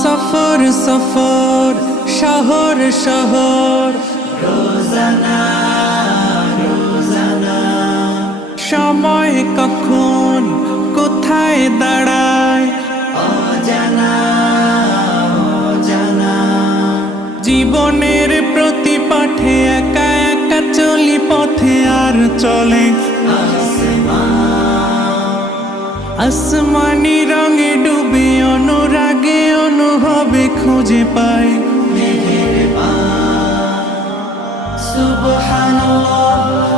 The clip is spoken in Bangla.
সফর সফর শহর শহর রোজানা রোজানা সময় কখন কোথায় দাঁড়ায় অজানা অজানা জীবনের প্রতি পাঠে একা একা চলি পথে আর চলে আসমানি রঙে ডুবে অনুরাগে অনুভবে খুঁজে পাই সুবহানাল্লাহ